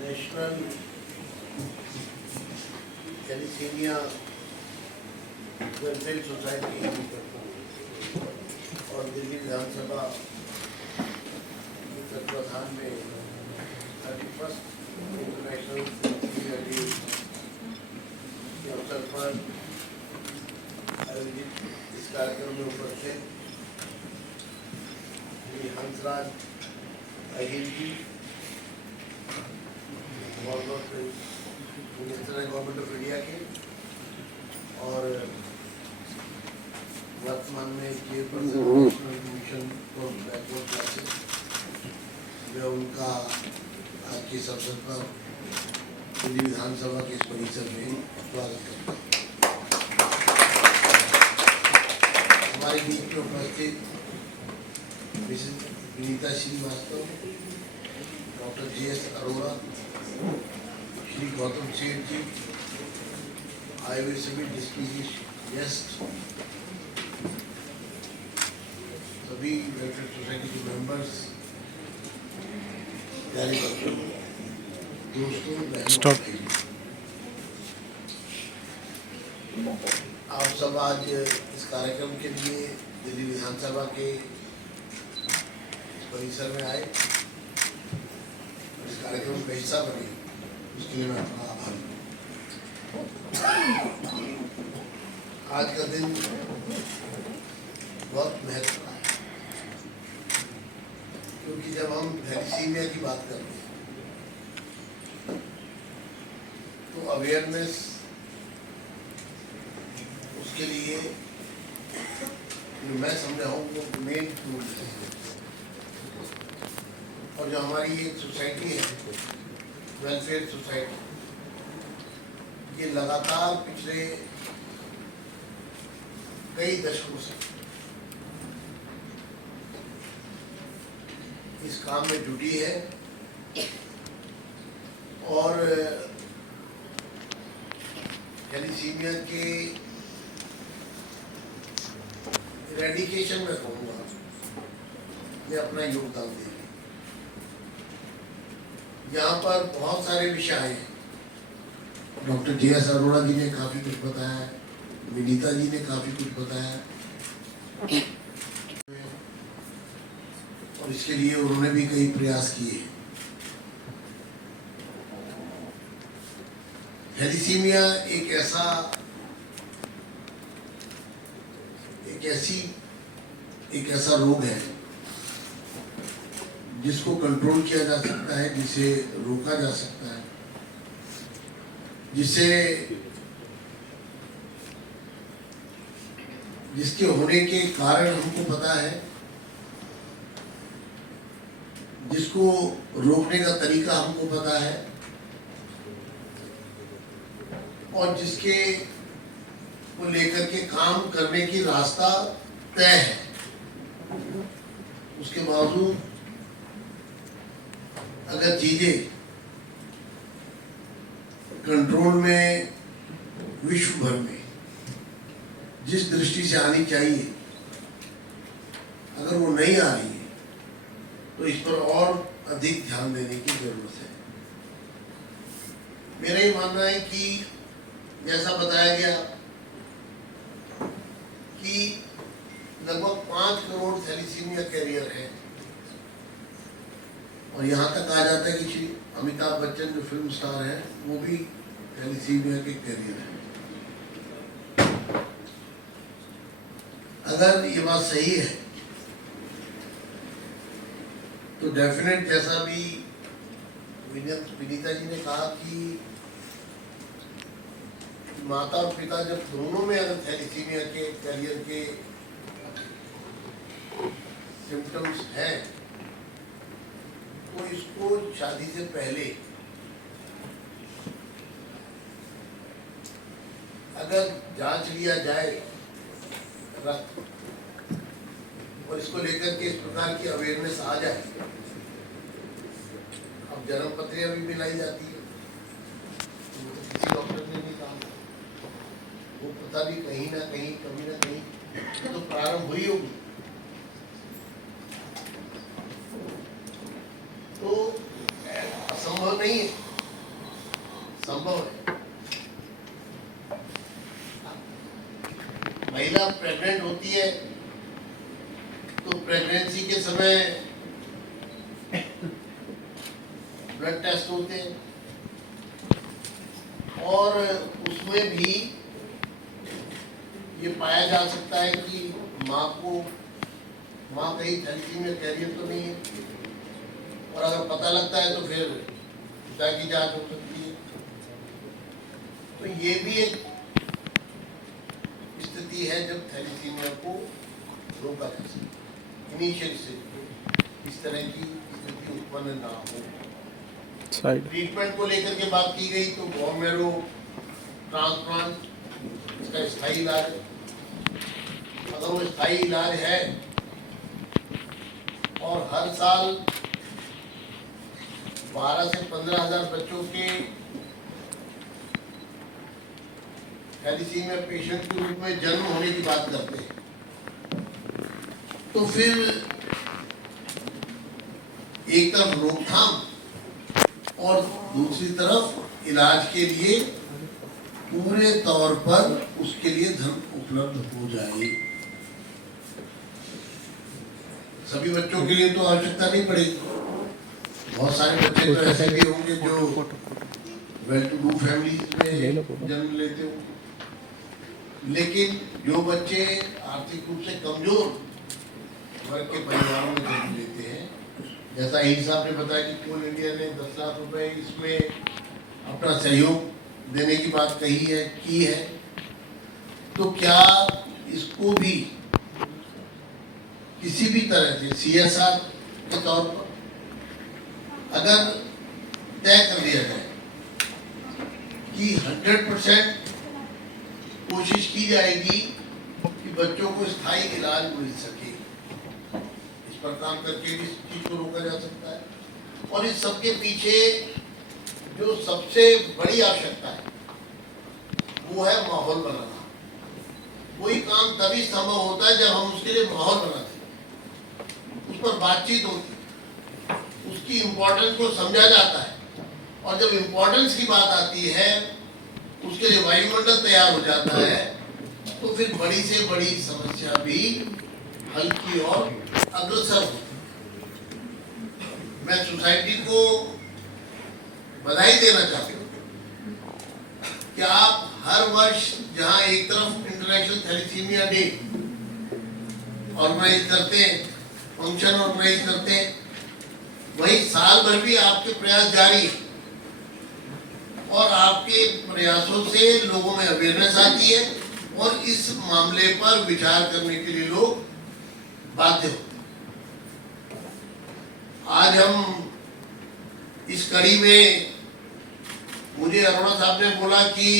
National thalassaemia welfare society और दिल्ली विधानसभा के तत्वाधान में 31st इंटरनेशनल थैलेसीमिया डे के अवसर पर आयोजित इस कार्यक्रम में उपस्थित श्री हंसराज अहिर जी, गवर्नमेंट ऑफ इंडिया के और वर्तमान में chairperson national commission for backward classes, मैं उनका आज के इस अवसर पर दिल्ली विधानसभा के इस परिसर में स्वागत करता हूँ। हमारे बीच में उपस्थित Mrs Vinita Srivastava, doctor JS Arora, Shri Gautam Seth ji, आए हुए सभी डिस्टिंग्विश्ड गेस्ट, सभी वेलफेयर सोसाइटी के मेंबर्स, प्यारे बच्चों, दोस्तों, बहनों, आप सब आज इस कार्यक्रम के लिए दिल्ली विधानसभा के परिसर में आए, इस कार्यक्रम का हिस्सा बने, उसके लिए मैं आपका आभारी हूँ। आज का दिन बहुत महत्वपूर्ण है, क्योंकि जब हम थैलेसीमिया की बात करते हैं तो अवेयरनेस, उसके लिए मैं समझा हूँ वो मेन टूल है। और जो हमारी ये सोसाइटी है, वेलफेयर सोसाइटी, ये लगातार पिछले कई दशकों से इस काम में जुटी है और थैलेसीमिया के इरेडिकेशन में कहूँगा मैं अपना योगदान दे। यहाँ पर बहुत सारे विषय आए हैं। डॉक्टर JS अरोड़ा जी ने काफ़ी कुछ बताया, विनीता जी ने काफ़ी कुछ बताया और इसके लिए उन्होंने भी कई प्रयास किए। थैलेसीमिया एक ऐसा रोग है जिसको कंट्रोल किया जा सकता है, जिसे रोका जा सकता है, जिसके होने के कारण हमको पता है, जिसको रोकने का तरीका हमको पता है और जिसके को लेकर के काम करने की रास्ता तय है। उसके बावजूद अगर चीजें कंट्रोल में विश्व भर में जिस दृष्टि से आनी चाहिए, अगर वो नहीं आ रही है तो इस पर और अधिक ध्यान देने की जरूरत है। मेरा ये मानना है कि जैसा बताया गया कि लगभग 5 करोड़ थैलेसीमिया कैरियर है और यहाँ तक कहा जाता है कि श्री अमिताभ बच्चन जो फिल्म स्टार है वो भी थैलेसीमिया के कैरियर है। अगर ये बात सही है तो डेफिनेट, जैसा भी विनीता जी ने कहा कि माता और पिता जब दोनों में अगर थैलेसीमिया के कैरियर के सिम्टम्स हैं तो इसको शादी से पहले अगर जांच लिया जाए रक्त और इसको लेकर के इस प्रकार की अवेयरनेस आ जाए। अब जन्म पत्रियां भी मिलाई जाती है, किसी डॉक्टर ने नहीं कहा, व्यवस्था भी कहीं ना कहीं कभी ना कहीं तो प्रारंभ हुई होगी। तो असंभव नहीं है, संभव है। महिला प्रेग्नेंट होती है तो प्रेगनेंसी के समय ब्लड टेस्ट होते हैं और उसमें भी ये पाया जा सकता है कि माँ कहीं थैलेसीमिया कैरियर तो नहीं है, और अगर पता लगता है तो फिर पिता की जांच हो सकती है। तो ये भी एक स्थिति है जब थैलेसीमिया को रोका जा सकता, इनिशियल स्टेज इस तरह की स्थिति उत्पन्न ना हो। ट्रीटमेंट को लेकर के बात की गई तो बोन मैरो ट्रांसप्लांट इसका स्थायी इलाज है। अगर वो स्थायी इलाज है और हर साल 12 से 15,000 बच्चों के थैलेसीमिया पेशेंट के रूप में जन्म होने की बात करते हैं, तो फिर एक तरफ रोकथाम और दूसरी तरफ इलाज के लिए पूरे तौर पर उसके लिए धन उपलब्ध हो जाए। सभी बच्चों के लिए तो आवश्यकता नहीं पड़ेगी। बहुत सारे बच्चे तो ऐसे भी होंगे जो वेल टू डू फैमिलीज में जन्म लेते होंगे, लेकिन जो बच्चे आर्थिक रूप से कमजोर वर्ग के परिवारों में जन्म लेते हैं, जैसा ही साहब ने बताया कि कोल इंडिया ने 10 लाख रुपए इसमें अपना सहयोग देने की बात की है, तो क्या इसको भी किसी भी तरह से CSR के तौर पर अगर तय कर दिया जाए कि 100% कोशिश की जाएगी कि बच्चों को स्थायी इलाज मिल सके, इस पर काम करके भी इस चीज को रोका जा सकता है। और इस सबके पीछे जो सबसे बड़ी आवश्यकता है वो है माहौल बनाना। कोई काम तभी संभव होता है जब हम उसके लिए माहौल बनाते हैं, उस पर बातचीत होती है, उसकी इम्पोर्टेंस को समझा जाता है, और जब इम्पोर्टेंस की बात आती है उसके लिए वायुमंडल तैयार हो जाता है, तो फिर बड़ी से बड़ी समस्या भी हल की ओर अग्रसर होती है। मैं सोसाइटी को बधाई देना चाहता हूँ कि आप हर वर्ष जहाँ एक तरफ इंटरनेशनल थैलेसीमिया डे ऑर्गेनाइज करते हैं, फंक्शन ऑर्गेनाइज करते हैं, वहीं साल भर भी आपके प्रयास जारी है और आपके प्रयासों से लोगों में अवेयरनेस आती है और इस मामले पर विचार करने के लिए लोग बाध्य होते हैं। आज हम इस कड़ी में, मुझे अरोड़ा साहब ने बोला कि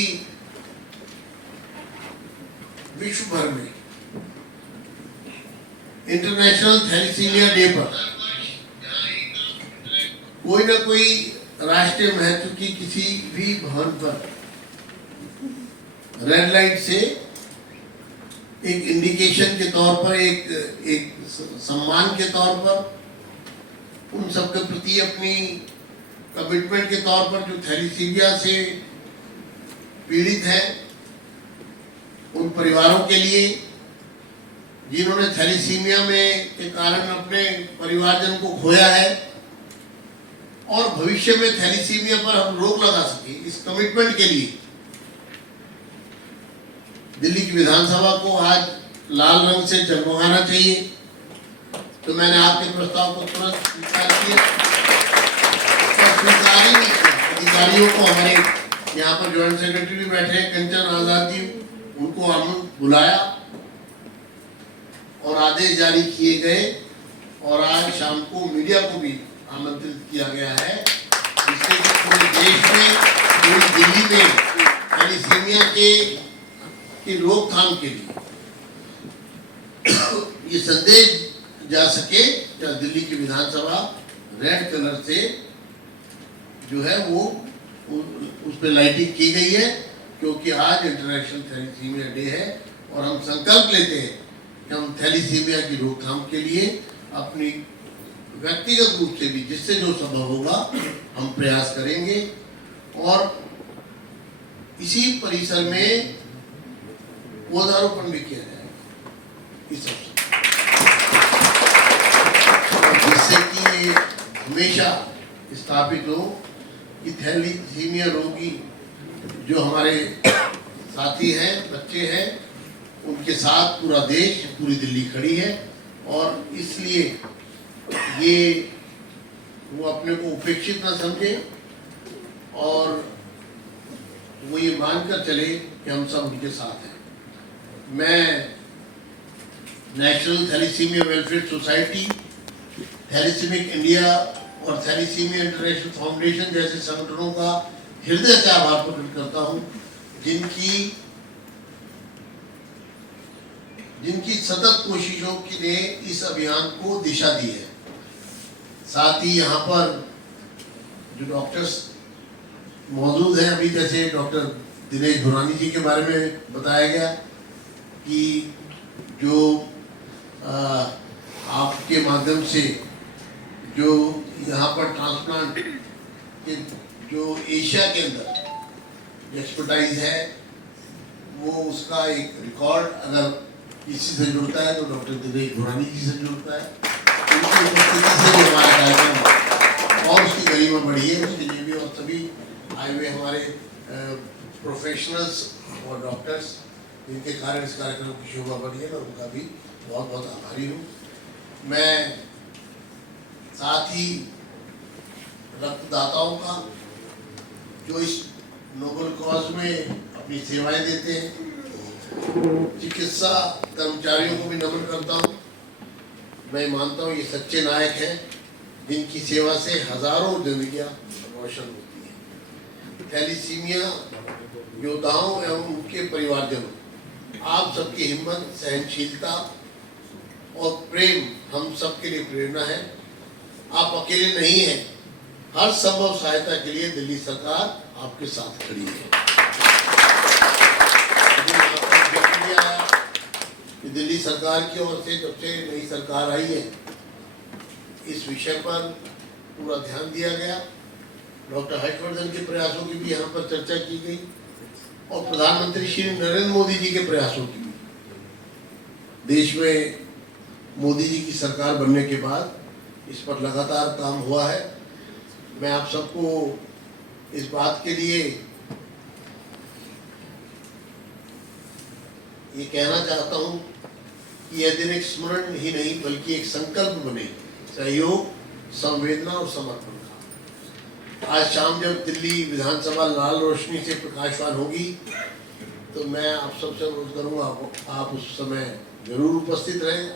विश्व भर में इंटरनेशनल थैलेसीमिया डे पर कोई ना कोई राष्ट्रीय महत्व की किसी भी भवन पर रेड लाइट से एक इंडिकेशन के तौर पर, एक सम्मान के तौर पर उन सबके प्रति अपनी कमिटमेंट के तौर पर जो थैलेसीमिया से पीड़ित हैं, उन परिवारों के लिए जिन्होंने थैलेसीमिया में के कारण अपने परिवारजन को खोया है, और भविष्य में थैलेसीमिया पर हम रोक लगा सके, इस कमिटमेंट के लिए दिल्ली की विधानसभा को आज लाल रंग से जगमगाना चाहिए। तो मैंने आपके प्रस्ताव को तुरंत स्वीकार किया। अधिकारियों को, हमारे यहाँ पर ज्वाइंट सेक्रेटरी भी बैठे हैं कंचन आजाद जी, उनको हम बुलाया और आदेश जारी किए गए, और आज शाम को मीडिया को भी आमंत्रित किया गया है, जिससे कि पूरे देश में, पूरी दिल्ली में थैलेसीमिया की रोकथाम के लिए ये संदेश जा सके। क्या दिल्ली की विधानसभा रेड कलर से जो है वो उस पर लाइटिंग की गई है, क्योंकि आज इंटरनेशनल थैलीसीमिया डे है और हम संकल्प लेते हैं कि हम थैलीसीमिया की रोकथाम के लिए अपनी व्यक्तिगत रूप से भी जिससे जो संभव होगा हम प्रयास करेंगे। और इसी परिसर में पौधारोपण भी किया जाएगा इस अवसर, जिससे कि ये हमेशा स्थापित हो कि थैलीसीमिया रोगी जो हमारे साथी हैं, बच्चे हैं, उनके साथ पूरा देश, पूरी दिल्ली खड़ी है। और इसलिए ये वो अपने को उपेक्षित ना समझे और वो ये मानकर चले कि हम सब उनके साथ हैं। मैं national thalassemia welfare society, thalassemic India और थैलीसीमिया इंटरनेशनल फाउंडेशन जैसे संगठनों का हृदय से आभार प्रकट करता हूं, जिनकी सतत कोशिशों ने इस अभियान को दिशा दी है। साथ ही यहाँ पर जो डॉक्टर्स मौजूद हैं, अभी जैसे डॉक्टर दिनेश भुरानी जी के बारे में बताया गया कि जो आपके माध्यम से जो यहाँ पर ट्रांसप्लांट के जो एशिया के अंदर एक्सपर्टाइज है, वो उसका एक रिकॉर्ड अगर किसी से जुड़ता है तो डॉक्टर दिनेश भुरानी जी से जुड़ता है। उनकी उपस्थिति से भी हमारा कार्यक्रम और उसकी गरिमा बढ़ी है, उसके लिए भी। और सभी आए हुए हमारे प्रोफेशनल्स और डॉक्टर्स जिनके कारण इस कार्यक्रम की शोभा बढ़ी है, मैं उनका भी बहुत बहुत आभारी हूँ। मैं साथ ही रक्तदाताओं का जो इस नोबल कॉज में अपनी सेवाएं देते हैं, चिकित्सा कर्मचारियों को भी नमन करता हूँ। मैं मानता हूँ ये सच्चे नायक हैं जिनकी सेवा से हजारों जिंदगियां रोशन होती हैं। थैलीसीमिया योद्धाओं एवं उनके परिवारजनों, आप सबकी हिम्मत, सहनशीलता और प्रेम हम सबके लिए प्रेरणा है। आप अकेले नहीं हैं, हर संभव सहायता के लिए दिल्ली सरकार आपके साथ खड़ी है। दिल्ली सरकार की ओर से जब से नई सरकार आई है, इस विषय पर पूरा ध्यान दिया गया। डॉक्टर हर्षवर्धन के प्रयासों की भी यहाँ पर चर्चा की गई और प्रधानमंत्री श्री नरेंद्र मोदी जी के प्रयासों की भी। देश में मोदी जी की सरकार बनने के बाद इस पर लगातार काम हुआ है। मैं आप सबको इस बात के लिए ये कहना चाहता हूं कि यह दिन एक स्मरण ही नहीं बल्कि एक संकल्प बने, सहयोग, संवेदना और समर्पण का। आज शाम जब दिल्ली विधानसभा लाल रोशनी से प्रकाशवान होगी तो मैं आप सबसे अनुरोध करूंगा आप उस समय जरूर उपस्थित रहें।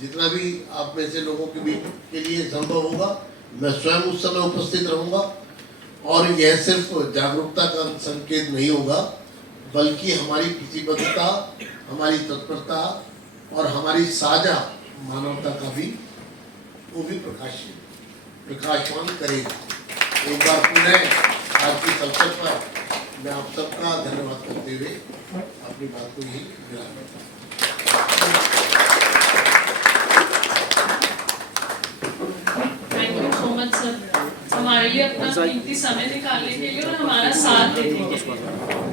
जितना भी आप में से लोगों के लिए संभव होगा, मैं स्वयं उस समय उपस्थित रहूंगा। और यह सिर्फ जागरूकता का संकेत नहीं होगा बल्कि हमारी प्रतिबद्धता, हमारी तत्परता और हमारी साझा मानवता का भी वो भी प्रकाशवान करेगा। एक बार पुनः आज के अवसर पर मैं आप सबका धन्यवाद करते हुए अपनी बात को यही विराम देता हूं। Thank you so much sir, हमारे लिए अपना कीमती समय निकालने के लिए और हमारा साथ देने के लिए।